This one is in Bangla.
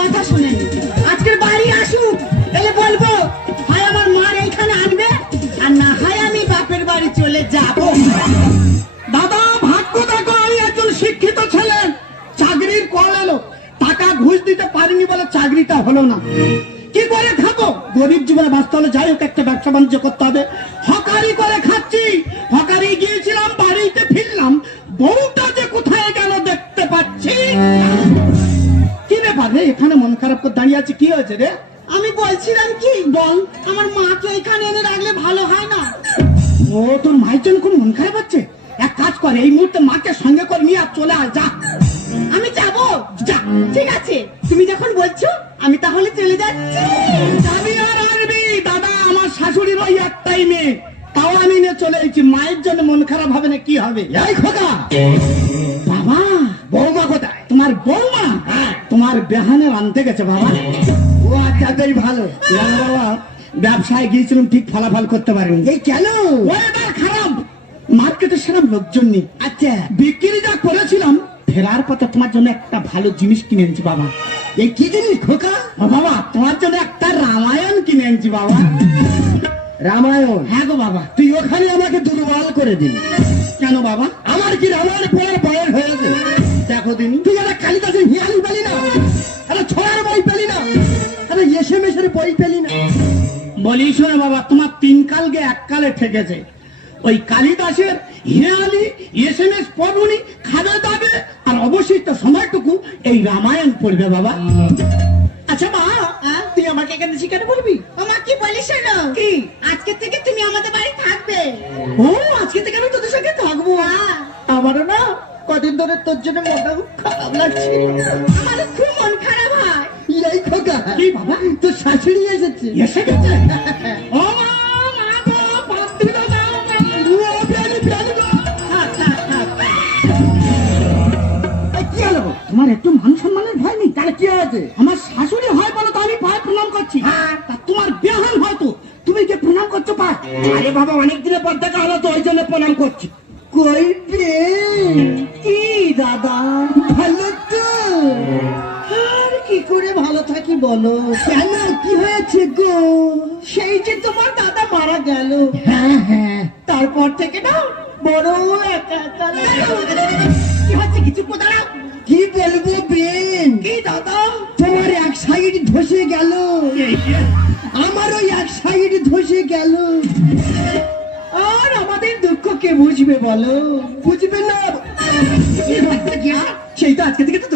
কথা শুনেন। আজকে বাড়ি আসুক, তাহলে বলব, হয়, আমার মার এইখানে আনবে? আর না হয় আমি বাপের বাড়ি চলে যাব। দাদা, ভাগ্য দেখো, আমি একজন শিক্ষিত ছেলে। চাকরির কল এলো। টাকা ঘুষ দিতে পারিনি বলে চাকরিটা হলো না। কি করে খাব? গরিব জীবনে বাঁচতে হলে যাই হোক, একটা ব্যবসা বাণিজ্য করতে হবে। হকারি করে খাচ্ছি। হকারি গিয়েছিলাম, বাড়িতে ফিরলাম। বউটা কি ব্যাপার রে এখানে মন খারাপ করে দাঁড়িয়ে আছে কি হয়েছে রে? আমি বলছিলাম কি বল আমার মাকে এখানে এনে রাখলে ভালো হয় না। ও তোর মায়ের জন্য খুব মন খারাপ হচ্ছে? এক কাজ করে এই মুহূর্তে মাকে সঙ্গে করে নিয়ে আর চলে আয় যা। আমি যাব? যা। ঠিক আছে। তুমি যখন বলছো আমি তাহলে চলে যাচ্ছি। যাবি আর আসবি দাদা আমার শাশুড়ির ওই একটাই মেয়ে। তাও আমি নিয়ে চলে এসেছি। মায়ের জন্য মন খারাপ হবে না কি হবে? এই খোকা! বাবা! বৌমা কোথায়? তোমার হ্যাঁ তোমার বেহানে আনতে গেছে বাবা। ও আচ্ছা বেশ ভালো। বাবা ব্যবসায় গিয়েছিলাম ঠিক ফলাফল করতে পারিনি। এই কেন? ওয়েদার খারাপ। মার্কেটে সেরকম লোকজন নেই। আচ্ছা। বিক্রি যা করেছিলাম ফেরার পথে তোমার জন্য একটা ভালো জিনিস কিনে এনেছি বাবা। এই কি জিনিস খোকা? ও বাবা তোমার জন্য একটা রামায়ণ কিনে এনেছি বাবা। রামায়ণ? হ্যাঁ গো বাবা। তুই ওখানে আমাকে দুর্বল করে দিলি। কেন বাবা? আমার কি রামায়ণ পড়ার বয়স হয়েছে? দেখো দিন। মেসের বই পেলি না? বলি শোনে বাবা তোমার তিন কালকে এক কালে ঠেকেছে। ওই কালিদাসের হিয়ালি এস এম এস পড়বনি খাবে দাবে আর অবশিষ্ট সময়টুকু এই রামায়ণ পড়বে বাবা। আচ্ছা মা হ্যাঁ? তুই আমাকে এখানে শিখাতে বলবি? আমা কি বলিস না? কি? আজকে থেকে তুমি আমাদের বাড়ি থাকবে। ও আজকে থেকে আমি তোদের সঙ্গে থাকব। আমারও না কদিন ধরে তোর জন্য মনটা খুব খারাপ লাগছে। আমার খুব মন খারাপ এই খোকা কি বাবা? তোর শাশুড়ি এসেছে। এসে গেছে ও মা তোমার একটু মান সম্মানের ভয় নেই? তাহলে কি হয়েছে? আমার শাশুড়ি হয় বলো তো আমি পায়ে প্রণাম করছি। হ্যাঁ। তা তোমার বেহান হয়তো? তুমি কি প্রণাম করছ পা আরে বাবা অনেক দিনের পর দেখা হলো তো ওই জন্য প্রণাম করছি। কই কি দাদা? ভালো কি করে ভালো থাকি বলো? কেন? কি হয়েছে গো? সেই যে তোমার দাদা মারা গেল। হ্যাঁ হ্যাঁ। তারপর থেকে না বড় একা একা। কি হচ্ছে? কিছু কি বলব বেন? কি দাদা? তোমার এক সাইড ধসে গেল। আমার ওই এক সাইড ধসে গেল। আর আমাদের দুঃখ কে বুঝবে বলো? বুঝবে না। সেই তো আজকে থেকে তো